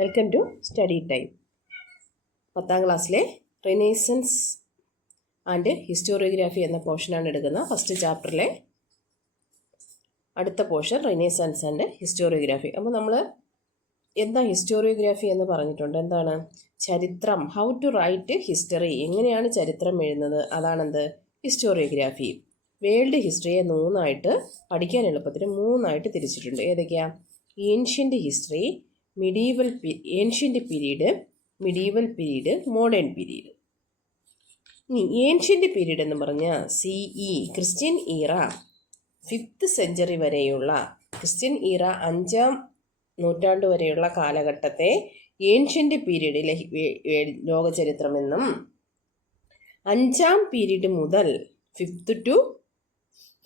Welcome to study time. 10ാം ക്ലാസ്സിലെ renaissance and historiography എന്ന പോർഷനാണ് എടുക്കുന്നത്. ഫസ്റ്റ് ചാപ്റ്ററിലെ അടുത്ത പോർഷൻ റിനൈസൻസ് ആൻഡ് ഹിസ്റ്റോറിയോഗ്രാഫി. അപ്പോൾ നമ്മൾ എന്താ ഹിസ്റ്റോറിയോഗ്രാഫി എന്ന് പറഞ്ഞിട്ടുണ്ട്. എന്താണ് ചരിത്രം, ഹൗ ടു റൈറ്റ് ഹിസ്റ്ററി, എങ്ങനെയാണ് ചരിത്രം എഴുതുന്നത്, അതാണെന്ത് ഹിസ്റ്റോറിയോഗ്രാഫി. വേൾഡ് ഹിസ്റ്ററിയെ പഠിക്കാൻ എളുപ്പത്തിന് മൂന്നായിട്ട് തിരിച്ചിട്ടുണ്ട്. ഏതൊക്കെയാണ്? Ancient history, ancient period, medieval period, modern period. ഇനി ഏൻഷ്യൻ്റ് പീരീഡ് എന്ന് പറഞ്ഞാൽ CE ക്രിസ്ത്യൻ ഈറ 5th സെഞ്ച്വറി വരെയുള്ള, ക്രിസ്ത്യൻ ഈറ 5ാം നൂറ്റാണ്ട് വരെയുള്ള കാലഘട്ടത്തെ ഏൻഷ്യൻ്റ് പീരീഡിലെ ലോകചരിത്രമെന്നും 5ാം പീരീഡ് മുതൽ 5th to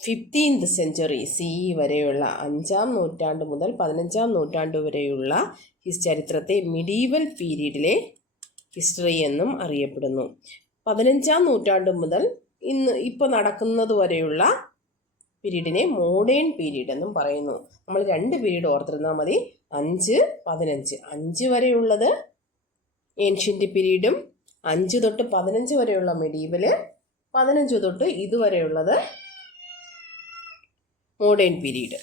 15th century CE വരെയുള്ള 5ാം നൂറ്റാണ്ട് മുതൽ 15ാം നൂറ്റാണ്ട് വരെയുള്ള ചരിത്രത്തെ മിഡീവൽ പീരീഡിലെ ഹിസ്റ്ററി എന്നും അറിയപ്പെടുന്നു. 15ാം നൂറ്റാണ്ട് മുതൽ ഇപ്പോൾ നടക്കുന്നത് വരെയുള്ള പീരീഡിനെ മോഡേൺ പീരീഡ് എന്നും പറയുന്നു. നമ്മൾ 2 പീരീഡ് ഓർത്തിരുന്നാൽ മതി. 5, 15. 5 വരെയുള്ളത് ഏൻഷ്യൻ്റ് പീരീഡും 5 തൊട്ട് 15 വരെയുള്ള മിഡീവല്, 15 തൊട്ട് ഇതുവരെയുള്ളത് modern period.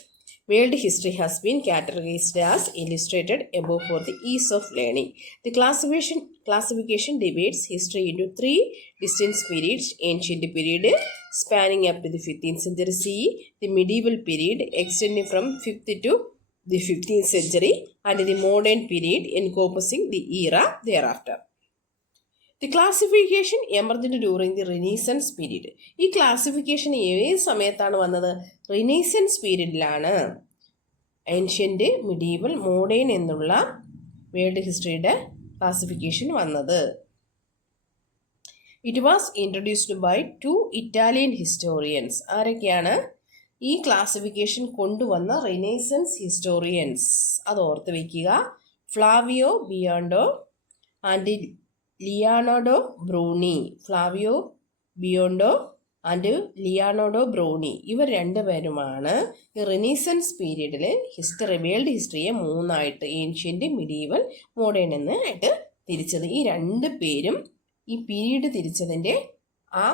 World history has been categorized as illustrated above for the ease of learning. The classification divides history into 3 distinct periods: ancient period spanning up to the 15th century CE, the medieval period extending from 5th to the 15th century, and the modern period encompassing the era thereafter. The classification emerged during the Renaissance period. ഈ classification ഏത് സമയത്താണ് വന്നത്? Renaissance പീരീഡിലാണ് ancient, medieval, modern എന്നുള്ള world ഹിസ്റ്ററിയുടെ classification വന്നത്. It was introduced by 2 Italian historians. ആരൊക്കെയാണ് ഈ ക്ലാസിഫിക്കേഷൻ കൊണ്ടുവന്ന റിനൈസൻസ് ഹിസ്റ്റോറിയൻസ്? അത് ഓർത്ത് വയ്ക്കുക. Flavio Biondo and Leonardo Bruni. Flavio Biondo and Leonardo Bruni, ഇവർ 2 പേരുമാണ് ഈ റിനൈസൻസ് പീരീഡിൽ വേൾഡ് ഹിസ്റ്ററിയെ 3ആയിട്ട് ഏൻഷ്യൻ്റ്, മിഡീവൽ, മോഡേൺ എന്നായിട്ട് തിരിച്ചത്. ഈ 2 പേരും ഈ പീരീഡ് തിരിച്ചതിൻ്റെ ആ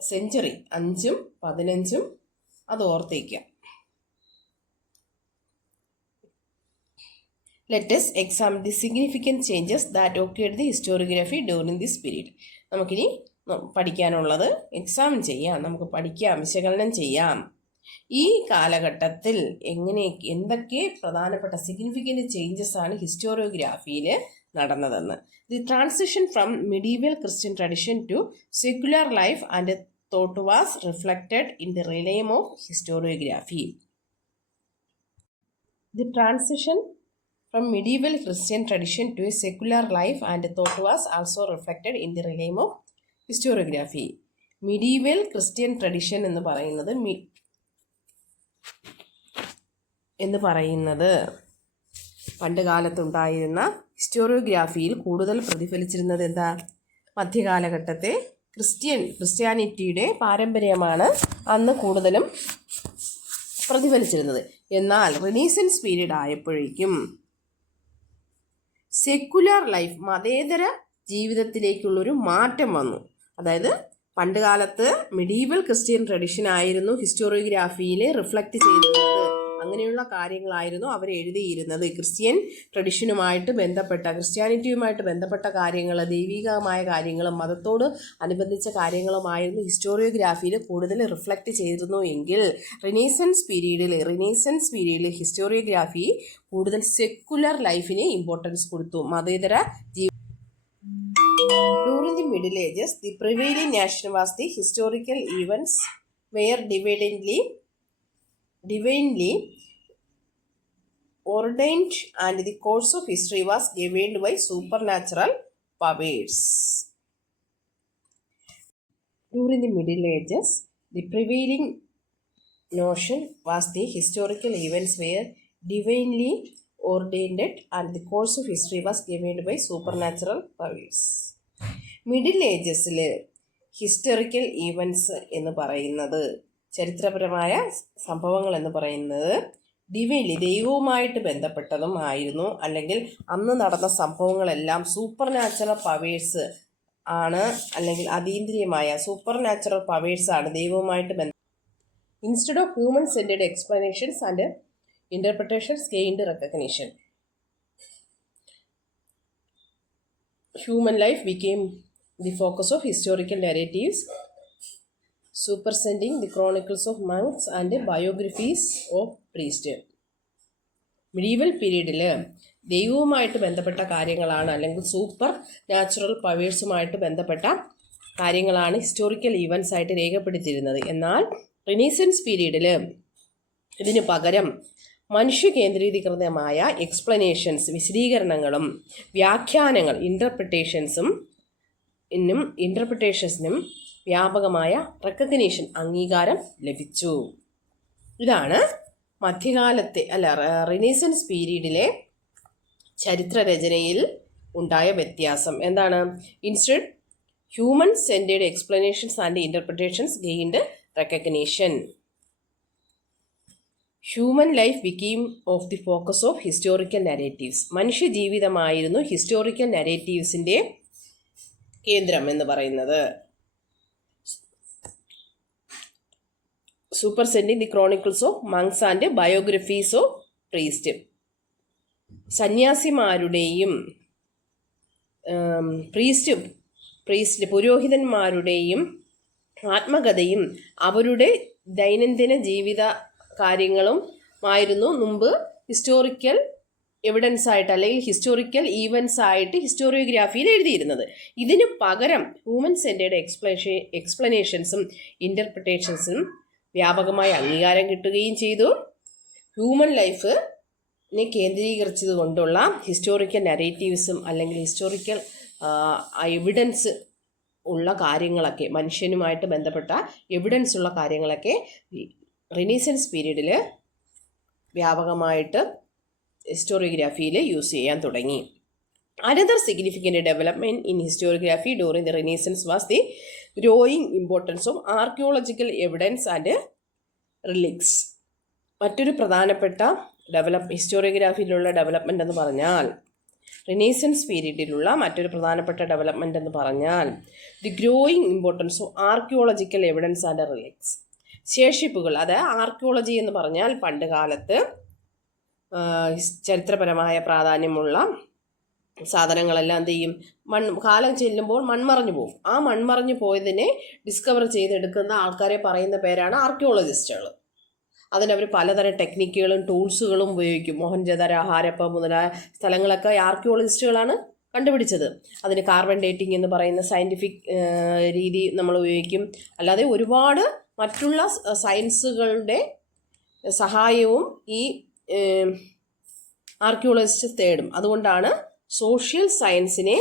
സെഞ്ച്വറി 5ഉം 15ഉം അത് ഓർത്തേക്കാം. Let us examine the significant changes that occurred in the historiography during this period. നമുക്കിനി പഠിക്കാനുള്ളത് എക്സാമിൻ ചെയ്യാം, നമുക്ക് പഠിക്കാം, വിശകലനം ചെയ്യാം. ഈ കാലഘട്ടത്തിൽ എന്തൊക്കെ പ്രധാനപ്പെട്ട സിഗ്നിഫിക്കൻറ്റ് ചേഞ്ചസ് ആണ് ഹിസ്റ്റോറിയോഗ്രാഫിയിൽ നടന്നതെന്ന്. The transition from medieval Christian tradition to secular life and thought was reflected in the realm of historiography. The transition from medieval Christian tradition to a secular life and thought was also reflected in the realm of historiography. Medieval Christian tradition എന്ന് പറയുന്നത് പണ്ട് കാലത്തുണ്ടായിരുന്ന ഹിസ്റ്റോറിയോഗ്രാഫിയിൽ കൂടുതൽ പ്രതിഫലിച്ചിരുന്നത് എന്താ? മധ്യകാലഘട്ടത്തെ ക്രിസ്ത്യാനിറ്റിയുടെ പാരമ്പര്യമാണ് അന്ന് കൂടുതലും പ്രതിഫലിച്ചിരുന്നത്. എന്നാൽ renaissance period ആയപ്പോഴേക്കും സെക്കുലർ ലൈഫ്, മതേതര ജീവിതത്തിലേക്കുള്ളൊരു മാറ്റം വന്നു. അതായത് പണ്ട് കാലത്ത് മിഡീവൽ ക്രിസ്ത്യൻ ട്രഡിഷൻ ആയിരുന്നു ഹിസ്റ്റോറിയോഗ്രാഫിയിൽ റിഫ്ലക്റ്റ് ചെയ്തിരുന്നത്. അങ്ങനെയുള്ള കാര്യങ്ങളായിരുന്നു അവർ എഴുതിയിരുന്നത്. ക്രിസ്ത്യൻ ട്രഡിഷനുമായിട്ട് ബന്ധപ്പെട്ട, ക്രിസ്ത്യാനിറ്റിയുമായിട്ട് ബന്ധപ്പെട്ട കാര്യങ്ങൾ, ദൈവികമായ കാര്യങ്ങളും മതത്തോട് അനുബന്ധിച്ച കാര്യങ്ങളുമായിരുന്നു ഹിസ്റ്റോറിയോഗ്രാഫിയിൽ കൂടുതൽ റിഫ്ലക്റ്റ് ചെയ്തിരുന്നു. എങ്കിൽ റിനൈസൻസ് പീരീഡിൽ ഹിസ്റ്റോറിയോഗ്രാഫി കൂടുതൽ സെക്കുലർ ലൈഫിന് ഇമ്പോർട്ടൻസ് കൊടുത്തു, മതേതര During the Middle Ages, the prevailing notion was the historical events were divinely ordained and the course of history was governed by supernatural powers. During the Middle Ages, the prevailing notion was the historical events were divinely ordained and the course of history was governed by supernatural powers. Middle ഏജസിൽ historical events എന്ന് പറയുന്നത്, ചരിത്രപരമായ സംഭവങ്ങൾ എന്ന് പറയുന്നത് divinely ദൈവവുമായിട്ട് ബന്ധപ്പെട്ടതും ആയിരുന്നു, അല്ലെങ്കിൽ അന്ന് നടന്ന സംഭവങ്ങളെല്ലാം സൂപ്പർ നാച്ചുറൽ പവേഴ്സ് ആണ്, അല്ലെങ്കിൽ അതീന്ദ്രിയമായ സൂപ്പർ നാച്ചുറൽ പവേഴ്സ് ആണ് ദൈവവുമായിട്ട് instead of human centred explanations and interpretations gained recognition. Human life became the focus of historical narratives, superseding the chronicles of monks and biographies of priests. Medieval പീരീഡിൽ ദൈവവുമായിട്ട് ബന്ധപ്പെട്ട കാര്യങ്ങളാണ്, അല്ലെങ്കിൽ super natural പവേഴ്സുമായിട്ട് ബന്ധപ്പെട്ട കാര്യങ്ങളാണ് historical events ആയിട്ട് രേഖപ്പെടുത്തിയിരുന്നത്. എന്നാൽ റിനീസൻസ് പീരീഡിൽ ഇതിന് പകരം മനുഷ്യ കേന്ദ്രീകൃതമായ എക്സ്പ്ലനേഷൻസ്, വിശദീകരണങ്ങളും വ്യാഖ്യാനങ്ങൾ, ഇൻ്റർപ്രിട്ടേഷൻസിനും വ്യാപകമായ റെക്കഗ്നീഷൻ, അംഗീകാരം ലഭിച്ചു. ഇതാണ് മധ്യകാലത്തെ റിനീസൻസ് പീരീഡിലെ ചരിത്രരചനയിൽ ഉണ്ടായ വ്യത്യാസം. എന്താണ്? Instead human centred explanations and interpretations gained recognition. Human life became of the focus of historical narratives. മനുഷ്യജീവിതമായിരുന്നു ഹിസ്റ്റോറിക്കൽ നരേറ്റീവ്സിൻ്റെ കേന്ദ്രം എന്ന് പറയുന്നത്. Superseding the chronicles of monks and biographies of priest. സന്യാസിമാരുടെയും പുരോഹിതന്മാരുടെയും ആത്മകഥയും അവരുടെ ദൈനംദിന ജീവിത കാര്യങ്ങളും ആയിരുന്നു മുമ്പ് ഹിസ്റ്റോറിക്കൽ എവിഡൻസ് ആയിട്ട്, അല്ലെങ്കിൽ ഹിസ്റ്റോറിക്കൽ ഈവൻസ് ആയിട്ട് ഹിസ്റ്റോറിയോഗ്രാഫിയിൽ എഴുതിയിരുന്നത്. ഇതിനു പകരം ഹ്യൂമൻ സെൻറ്റേഡ് എക്സ്പ്ലനേഷൻസും ഇൻ്റർപ്രിട്ടേഷൻസും വ്യാപകമായ അംഗീകാരം കിട്ടുകയും ചെയ്തു. ഹ്യൂമൻ ലൈഫിനെ കേന്ദ്രീകരിച്ചത് കൊണ്ടുള്ള ഹിസ്റ്റോറിക്കൽ നരേറ്റീവ്സും, അല്ലെങ്കിൽ ഹിസ്റ്റോറിക്കൽ എവിഡൻസ് ഉള്ള കാര്യങ്ങളൊക്കെ, മനുഷ്യനുമായിട്ട് ബന്ധപ്പെട്ട എവിഡൻസ് ഉള്ള കാര്യങ്ങളൊക്കെ റിനീസൻസ് പീരീഡിൽ വ്യാപകമായിട്ട് ഹിസ്റ്റോറിയോഗ്രാഫിയിൽ യൂസ് ചെയ്യാൻ തുടങ്ങി. Another significant development in historiography during the Renaissance was the growing importance of archaeological evidence and relics. മറ്റൊരു പ്രധാനപ്പെട്ട ഹിസ്റ്റോറിയോഗ്രാഫിയിലുള്ള ഡെവലപ്മെൻ്റ് എന്ന് പറഞ്ഞാൽ, റിനീസൻസ് പീരീഡിലുള്ള മറ്റൊരു പ്രധാനപ്പെട്ട ഡെവലപ്മെൻ്റ് എന്ന് പറഞ്ഞാൽ the growing importance of archaeological evidence and relics. ശേഷിപ്പുകൾ, അത് ആർക്കിയോളജി എന്ന് പറഞ്ഞാൽ പണ്ട് കാലത്ത് ചരിത്രപരമായ പ്രാധാന്യമുള്ള സാധനങ്ങളെല്ലാം എന്ത് ചെയ്യും, കാലം ചെല്ലുമ്പോൾ മൺമറഞ്ഞു പോകും. ആ മൺമറഞ്ഞു പോയതിനെ ഡിസ്കവർ ചെയ്തെടുക്കുന്ന ആൾക്കാരെ പറയുന്ന പേരാണ് ആർക്കിയോളജിസ്റ്റുകൾ. അതിനവർ പലതരം ടെക്നിക്കുകളും ടൂൾസുകളും ഉപയോഗിക്കും. മോഹൻജദാരോ, ഹാരപ്പ മുതലായ സ്ഥലങ്ങളൊക്കെ ആർക്കിയോളജിസ്റ്റുകളാണ് കണ്ടുപിടിച്ചത്. അതിന് കാർബൺ ഡേറ്റിംഗ് എന്ന് പറയുന്ന സയൻറ്റിഫിക് രീതി നമ്മൾ ഉപയോഗിക്കും. അല്ലാതെ ഒരുപാട് മറ്റുള്ള സയൻസുകളുടെ സഹായവും ഈ ആർക്കിയോളജിസ്റ്റ് തേടും. അതുകൊണ്ടാണ് സോഷ്യൽ സയൻസിനെ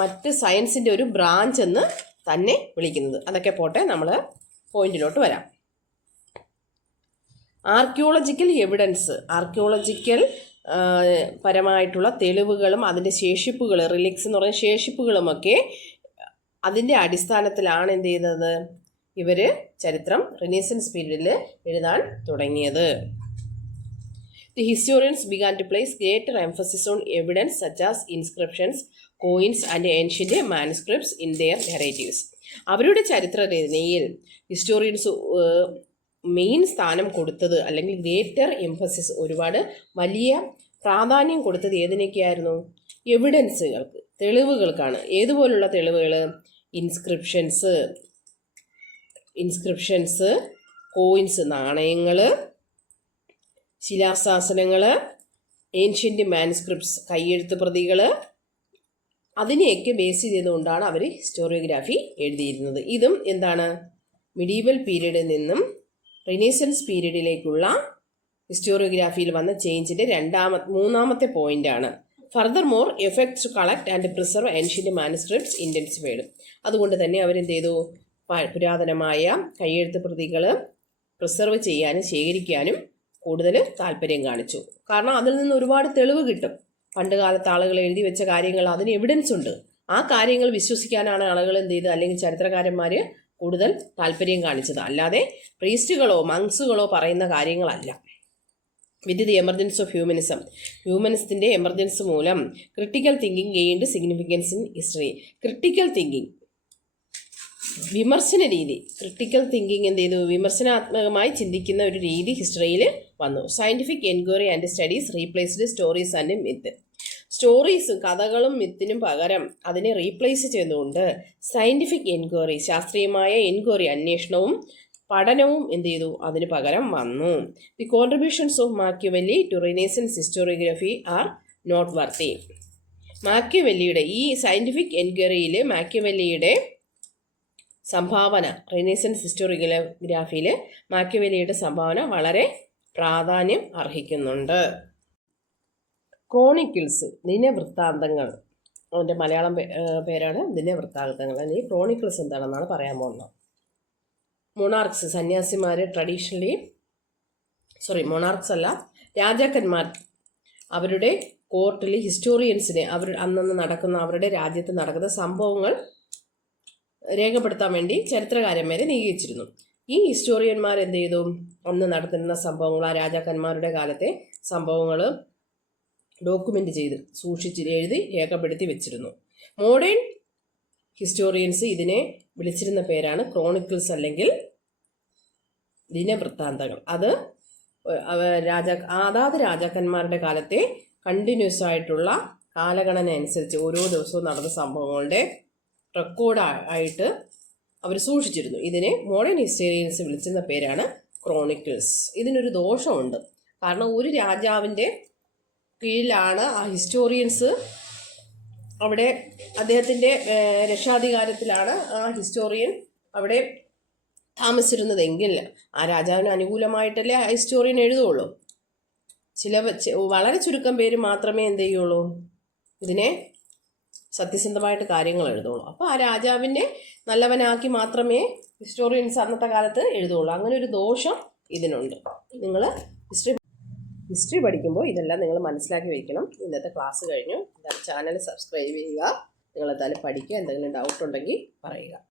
മറ്റ് സയൻസിൻ്റെ ഒരു ബ്രാഞ്ച് എന്ന് തന്നെ വിളിക്കുന്നത്. അതൊക്കെ പോട്ടെ, നമ്മൾ പോയിന്റിലോട്ട് വരാം. ആർക്കിയോളജിക്കൽ എവിഡൻസ്, ആർക്കിയോളജിക്കൽ പരമായിട്ടുള്ള തെളിവുകളും അതിൻ്റെ ശേഷിപ്പുകൾ, റിലിക്സ് എന്ന് പറയുന്ന ശേഷിപ്പുകളുമൊക്കെ അതിൻ്റെ അടിസ്ഥാനത്തിലാണ് എന്ത് ചെയ്യുന്നത്, ഇവർ ചരിത്രം റിനീസൻസ് പീരീഡിൽ എഴുതാൻ തുടങ്ങിയത്. The historians began to place greater emphasis on evidence such as inscriptions, coins and ancient manuscripts in their narratives. അവരുടെ ചരിത്രരചനയിൽ ഹിസ്റ്റോറിയൻസ് മെയിൻ സ്ഥാനം കൊടുത്തത്, അല്ലെങ്കിൽ ഗ്രേറ്റർ എംഫസിസ്, ഒരുപാട് വലിയ പ്രാധാന്യം കൊടുത്തത് ഏതിനൊക്കെയായിരുന്നു? എവിഡൻസുകൾക്ക്, തെളിവുകൾക്കാണ്. ഏതുപോലുള്ള തെളിവുകൾ? ഇൻസ്ക്രിപ്ഷൻസ്, കോയിൻസ്, നാണയങ്ങൾ, ശിലാശാസനങ്ങൾ, ഏൻഷ്യൻ്റ് മാനുസ്ക്രിപ്റ്റ്സ്, കയ്യെഴുത്ത് പ്രതികൾ, അതിനെയൊക്കെ ബേസ് ചെയ്തുകൊണ്ടാണ് അവർ ഹിസ്റ്റോറിയോഗ്രാഫി എഴുതിയിരുന്നത്. ഇതും എന്താണ്, മിഡീവൽ പീരീഡിൽ നിന്നും റിനീസൻസ് പീരീഡിലേക്കുള്ള ഹിസ്റ്റോറിയോഗ്രാഫിയിൽ വന്ന ചേഞ്ചിൻ്റെ മൂന്നാമത്തെ പോയിൻ്റാണ്. Furthermore effects to collect and preserve ancient manuscripts intensified. അതുകൊണ്ട് തന്നെ അവരെന്ത് ചെയ്തു, പുരാതനമായ കയ്യെഴുത്ത് പ്രതികൾ പ്രിസർവ് ചെയ്യാനും ശേഖരിക്കാനും കൂടുതൽ താല്പര്യം കാണിച്ചു. കാരണം അതിൽ നിന്ന് ഒരുപാട് തെളിവ് കിട്ടും. പണ്ട് കാലത്ത് ആളുകൾ എഴുതി വെച്ച കാര്യങ്ങൾ, അതിന് എവിഡൻസ് ഉണ്ട്. ആ കാര്യങ്ങൾ വിശ്വസിക്കാനാണ് ആളുകൾ എന്ത് ചെയ്ത്, അല്ലെങ്കിൽ ചരിത്രകാരന്മാർ കൂടുതൽ താല്പര്യം കാണിച്ചത്. അല്ലാതെ പ്രീസ്റ്റുകളോ മങ്സുകളോ പറയുന്ന കാര്യങ്ങളല്ല. With the emergence of humanism. ഹ്യൂമനിസത്തിൻ്റെ എമർജൻസ് മൂലം critical thinking gained significance in history. Critical thinking, വിമർശന രീതി, ക്രിട്ടിക്കൽ തിങ്കിങ് എന്ത് ചെയ്തു? വിമർശനാത്മകമായി ചിന്തിക്കുന്ന ഒരു രീതി ഹിസ്റ്ററിയിൽ വന്നു. Scientific enquiry and studies replaced stories and myth. സ്റ്റോറീസും കഥകളും മിത്തിനും പകരം അതിനെ റീപ്ലേസ് ചെയ്തുകൊണ്ട് സയൻറ്റിഫിക് എൻക്വയറി, ശാസ്ത്രീയമായ എൻക്വയറി, അന്വേഷണവും പഠനവും എന്ത് ചെയ്തു? അതിന് പകരം വന്നു. The contributions of Machiavelli to Renaissance historiography are noteworthy. മാക്യുവെല്ലിയുടെ ഈ സയൻറ്റിഫിക് എൻക്വയറിയിൽ മാക്യുവെല്ലിയുടെ സംഭാവന, റിനൈസൻസ് ഹിസ്റ്റോറിയോഗ്രാഫിയിൽ മാക്യുവെല്ലിയുടെ സംഭാവന വളരെ പ്രാധാന്യം അർഹിക്കുന്നുണ്ട്. ക്രോണിക്കിൾസ്, ദിനവൃത്താന്തങ്ങൾ, അതിൻ്റെ മലയാളം പേരാണ് ദിനവൃത്താന്തങ്ങൾ. അല്ലെങ്കിൽ ക്രോണിക്കിൾസ് എന്താണെന്നാണ് പറയാൻ പോകുന്നത്. മൊണാർക്സ്, സന്യാസിമാർ മൊണാർക്സ് അല്ല, രാജാക്കന്മാർ അവരുടെ കോർട്ടിൽ ഹിസ്റ്റോറിയൻസിനെ അന്നന്ന് നടക്കുന്ന, അവരുടെ രാജ്യത്ത് നടക്കുന്ന സംഭവങ്ങൾ രേഖപ്പെടുത്താൻ വേണ്ടി ചരിത്രകാരന്മാരെ നിയോഗിച്ചിരുന്നു. ഈ ഹിസ്റ്റോറിയന്മാർ എന്ത് ചെയ്തു? അന്ന് നടക്കുന്ന സംഭവങ്ങൾ, ആ രാജാക്കന്മാരുടെ കാലത്തെ സംഭവങ്ങൾ ഡോക്യുമെൻ്റ് ചെയ്ത് എഴുതി രേഖപ്പെടുത്തി വെച്ചിരുന്നു. മോഡേൺ ഹിസ്റ്റോറിയൻസ് ഇതിനെ വിളിച്ചിരുന്ന പേരാണ് ക്രോണിക്കിൾസ് അല്ലെങ്കിൽ ദിനവൃത്താന്തങ്ങൾ. അത് അതാത് രാജാക്കന്മാരുടെ കാലത്തെ കണ്ടിന്യൂസ് ആയിട്ടുള്ള കാലഗണന അനുസരിച്ച് ഓരോ ദിവസവും നടന്ന സംഭവങ്ങളുടെ റെക്കോർഡായിട്ട് അവർ സൂക്ഷിച്ചിരുന്നു. ഇതിനെ മോഡേൺ ഹിസ്റ്റോറിയൻസ് വിളിച്ചിരുന്ന പേരാണ് ക്രോണിക്കിൾസ്. ഇതിനൊരു ദോഷമുണ്ട്. കാരണം ഒരു രാജാവിൻ്റെ കീഴിലാണ് ആ ഹിസ്റ്റോറിയൻസ്, അവിടെ അദ്ദേഹത്തിൻ്റെ രക്ഷാധികാരത്തിലാണ് ആ ഹിസ്റ്റോറിയൻ അവിടെ താമസിച്ചിരുന്നതെങ്കിൽ ആ രാജാവിന് അനുകൂലമായിട്ടല്ലേ ആ ഹിസ്റ്റോറിയൻ എഴുതുള്ളൂ. വളരെ ചുരുക്കം പേര് മാത്രമേ എന്ത് ചെയ്യുള്ളൂ? ഇതിനെ സത്യസന്ധമായിട്ട് കാര്യങ്ങൾ എഴുതുള്ളൂ. അപ്പോൾ ആ രാജാവിനെ നല്ലവനാക്കി മാത്രമേ ഹിസ്റ്റോറിയൻസ് അന്നത്തെ കാലത്ത് എഴുതുള്ളൂ. അങ്ങനെ ഒരു ദോഷം ഇതിനുണ്ട്. നിങ്ങൾ ഹിസ്റ്ററി പഠിക്കുമ്പോൾ ഇതെല്ലാം നിങ്ങൾ മനസ്സിലാക്കി വയ്ക്കണം. ഇന്നത്തെ ക്ലാസ് കഴിഞ്ഞു. ചാനൽ സബ്സ്ക്രൈബ് ചെയ്യുക. നിങ്ങളെന്തായാലും പഠിക്കുക. എന്തെങ്കിലും ഡൗട്ട് ഉണ്ടെങ്കിൽ പറയുക.